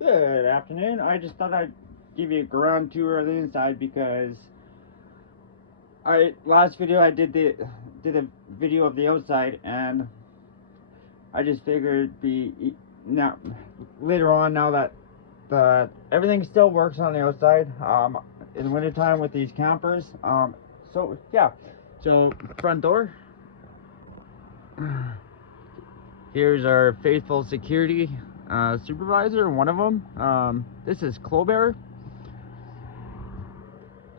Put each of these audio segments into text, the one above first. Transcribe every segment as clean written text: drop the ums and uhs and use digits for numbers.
Good afternoon. I just thought I'd give you a ground tour of the inside because last video I did a video of the outside, and I just figured it'd be now later on, now that everything still works on the outside in the wintertime with these campers. So yeah, so front door. Here's our faithful security supervisor, one of them. This is Colbert.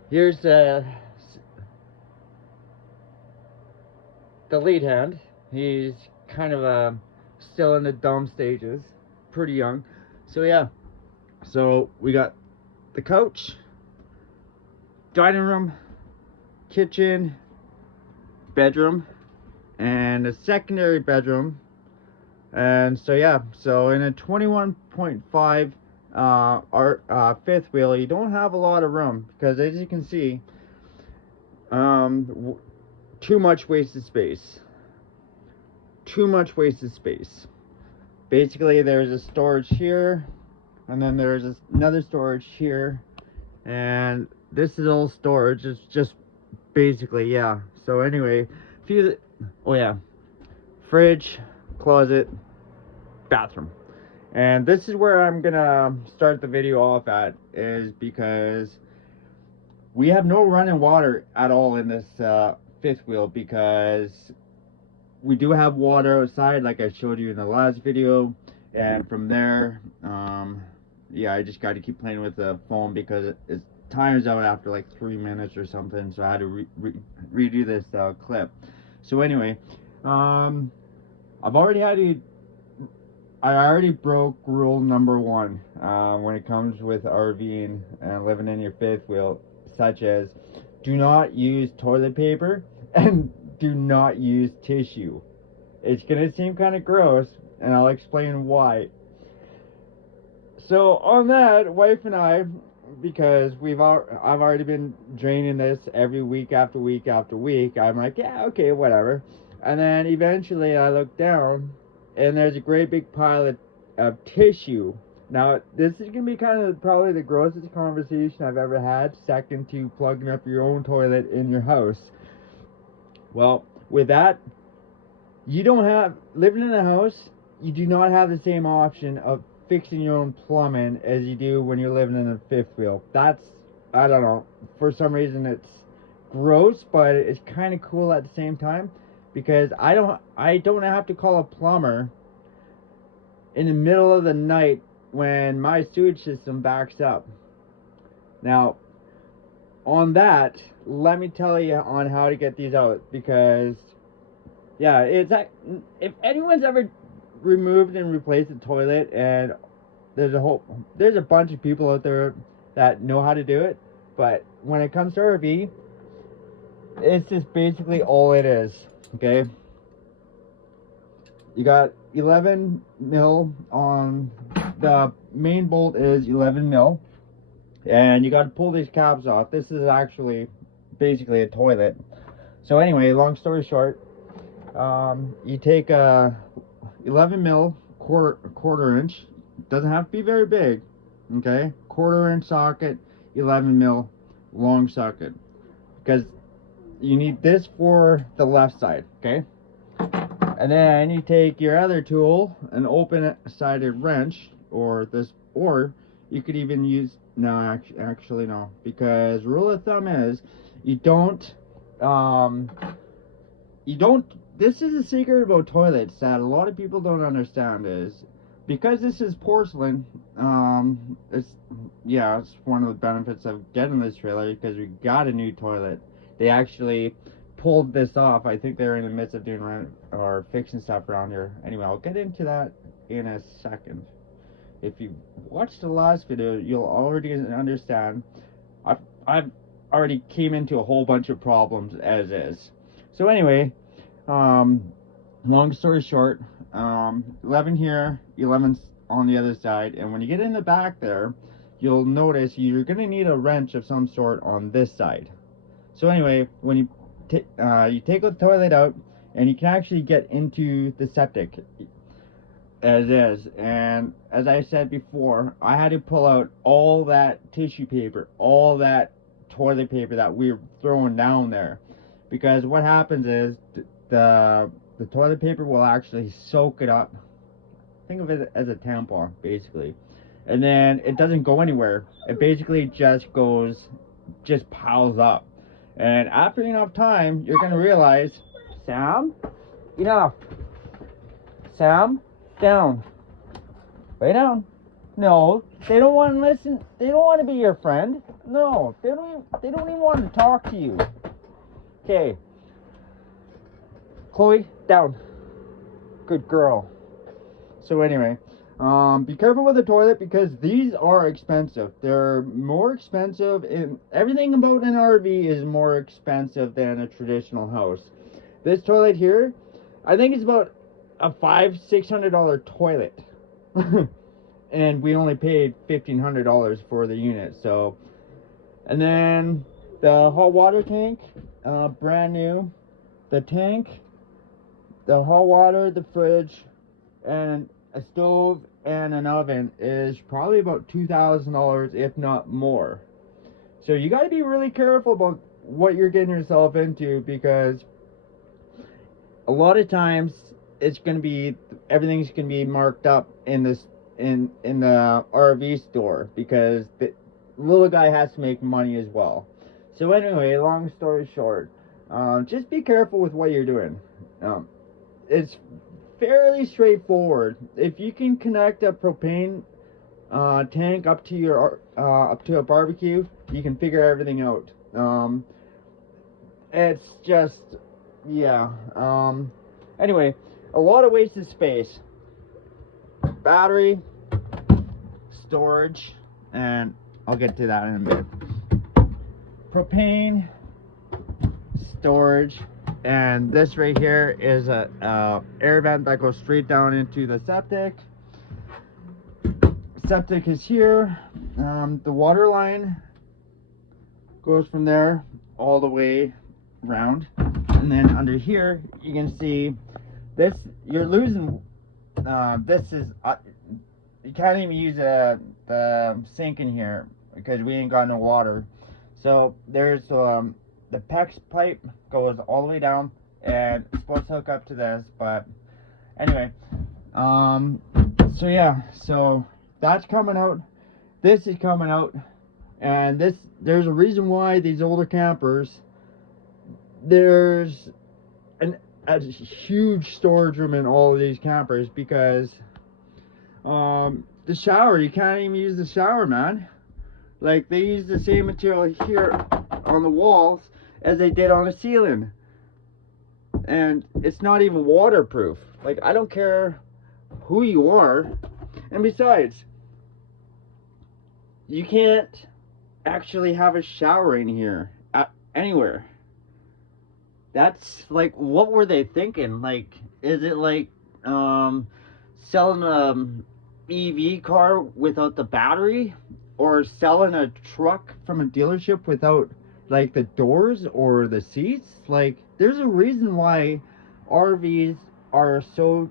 Here's the lead hand. He's kind of still in the dumb stages, pretty young. So yeah, so we got the couch, dining room, kitchen, bedroom, and a secondary bedroom. And so yeah, so in a 21.5 fifth wheel, you don't have a lot of room because, as you can see, too much wasted space. Basically, there's a storage here, and then there's another storage here, and this is all storage. It's just basically, yeah. So anyway, oh yeah, fridge, closet, bathroom. And this is where I'm gonna start the video off at, is because we have no running water at all in this fifth wheel, because we do have water outside like I showed you in the last video, and from there yeah, I just got to keep playing with the phone because it times out after like 3 minutes or something, so I had to redo this clip. So anyway, I already broke rule number 1 when it comes with RVing and living in your fifth wheel, such as do not use toilet paper and do not use tissue. It's gonna seem kind of gross, and I'll explain why. So on that, wife and I, because I've already been draining this every week after week after week, I'm like, yeah, okay, whatever. And then eventually I look down, and there's a great big pile of tissue. Now, this is gonna be kind of probably the grossest conversation I've ever had, second to plugging up your own toilet in your house. Well, with that, you don't have, living in a house, you do not have the same option of fixing your own plumbing as you do when you're living in a fifth wheel. That's, I don't know, for some reason it's gross, but it's kind of cool at the same time, because I don't have to call a plumber in the middle of the night when my sewage system backs up. Now, on that, let me tell you on how to get these out, because yeah, if anyone's ever removed and replaced a toilet, and there's a bunch of people out there that know how to do it, but when it comes to RV, it's just basically all it is. Okay, you got 11 mil on the main bolt, is 11 mil, and you got to pull these caps off. This is actually basically a toilet. So anyway, long story short, you take a 11 mil quarter inch, doesn't have to be very big, okay, quarter-inch socket, 11 mil long socket, because you need this for the left side, okay. And then you take your other tool, an open-sided wrench, or you could even use, no, actually no, because rule of thumb is you don't, this is a secret about toilets that a lot of people don't understand, is because this is porcelain, it's one of the benefits of getting this trailer, because we got a new toilet. They actually pulled this off. I think they're in the midst of doing or fixing stuff around here. Anyway, I'll get into that in a second. If you watched the last video, you'll already understand. I've already came into a whole bunch of problems as is. So anyway, long story short, 11 here, 11 on the other side, and when you get in the back there, you'll notice you're going to need a wrench of some sort on this side. So anyway, when you take the toilet out, and you can actually get into the septic. as is. And as I said before, I had to pull out all that tissue paper, all that toilet paper that we were throwing down there, because what happens is the toilet paper will actually soak it up. Think of it as a tampon, basically, and then it doesn't go anywhere. It basically just piles up, and after enough time, you're gonna realize, Sam, enough. Sam, down. Lay down. No, they don't want to listen. They don't want to be your friend. No, they don't even want to talk to you. Okay. Chloe, down. Good girl. So anyway, be careful with the toilet because these are expensive. They're more expensive, and everything about an RV is more expensive than a traditional house. This toilet here, I think it's about a $500-600 toilet. And we only paid $1,500 for the unit. So, and then the hot water tank, brand new. The tank, the hot water, the fridge, and a stove and an oven is probably about $2,000, if not more. So you got to be really careful about what you're getting yourself into, because a lot of times everything's gonna be marked up in this in the RV store, because the little guy has to make money as well. So anyway, long story short, just be careful with what you're doing. It's fairly straightforward. If you can connect a propane tank up to a barbecue, you can figure everything out. It's just, yeah. Anyway, a lot of wasted space. Battery, storage, and I'll get to that in a bit. Propane, storage, and this right here is a air vent that goes straight down into the septic. Septic is here. The water line goes from there all the way around, and then under here you can see this. You're losing. This is you can't even use the sink in here because we ain't got no water. So there's the PEX pipe goes all the way down and it's supposed to hook up to this, but anyway, so yeah, so that's coming out. This is coming out, and there's a reason why these older campers, there's a huge storage room in all of these campers, because the shower, you can't even use the shower, man. Like, they use the same material here on the walls as they did on the ceiling, and it's not even waterproof. Like, I don't care who you are, and besides, you can't actually have a shower in here anywhere. That's like, what were they thinking? Like, is it like selling a EV car without the battery, or selling a truck from a dealership without like the doors or the seats? Like, there's a reason why RVs are so,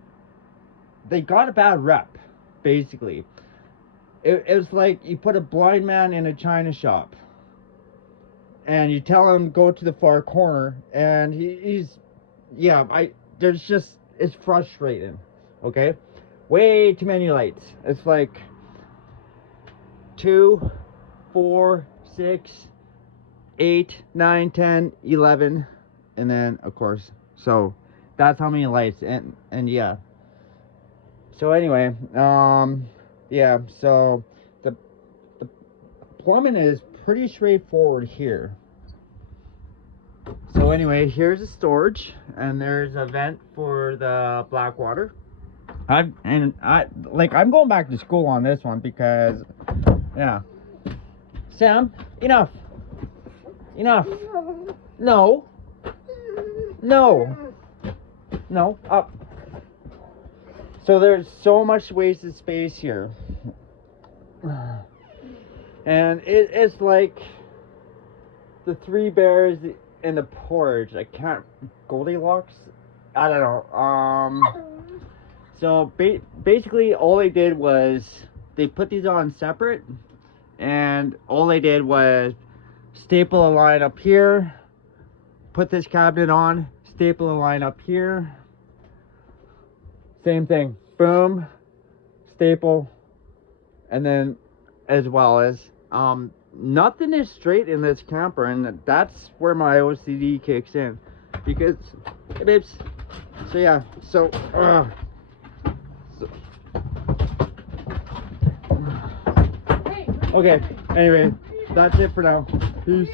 they got a bad rep, basically. It's like you put a blind man in a china shop and you tell him go to the far corner, and he's there's just, it's frustrating. Okay, way too many lights. It's like 2, 4, 6, 8, 9, 10, 11, and then of course, so that's how many lights. And yeah, so anyway, yeah, so the plumbing is pretty straightforward here. So anyway, here's the storage, and there's a vent for the black water. I'm going back to school on this one, because yeah. Sam, enough. No, up. So there's so much wasted space here, and it's like the Three Bears in the porridge. I can't, Goldilocks, I don't know. So basically all they did was they put these on separate, and all they did was staple a line up here, put this cabinet on, staple a line up here, same thing, boom, staple, and then as well as nothing is straight in this camper, and that's where my OCD kicks in, because hey babes, so yeah, so okay, anyway, that's it for now. Peace.